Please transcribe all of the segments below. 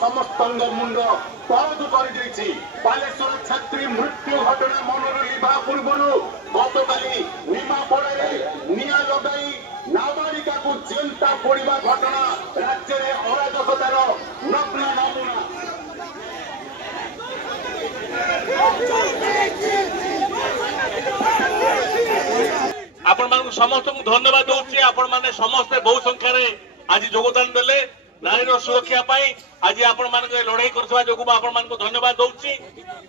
समस्त मुंड तलकू कर बालेश्वर छात्री मृत्यु घटना मन लिभा पूर्व गतकाली निमापड़े निया लगाई नाबालिका को जेलता पड़ा घटना राज्य में अराजकतार नग्न नमूना। आपण मान समस्त धन्यवाद दूसरी आपण माने समस्ते बहु संख्यार आज योगदान देले नारी सुरक्षा आज आपण मान लड़ाई करथबा जोगु आपण मान को धन्यवाद दूसरी।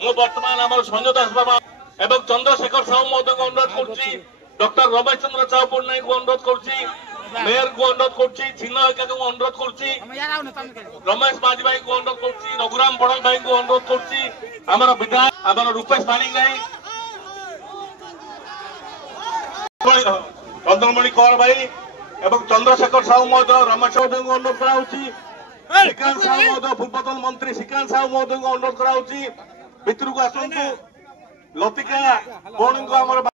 मु वर्तमान आम संजय दास बाबा एवं चंद्रशेखर साहू महोदय को अनुरोध करुच्ची, डॉक्टर रमेश चंद्र साहू पट्टनायक को अनुरोध करुच्ची, मेयर को अनुरोध करुच्ची, छिन्नका को अनुरोध करुच्ची, रमेश माझी भाई को अनुरोध करुच्ची, रघुराम बड़ल भाई को अनुरोध करुच्ची, आमर विधायक आमर रूपेश पाणिग्राही, चंद्रमणि कौर भाई एवं चंद्रशेखर साहू महोदय रमेश महोदय को अनुरोध कराउची, श्रीकांत साहू महोदय पूर्वतन मंत्री श्रीकांत साहू महोदय को अनुरोध कराउची भितर को आसंतु लतिका भौणी को आमर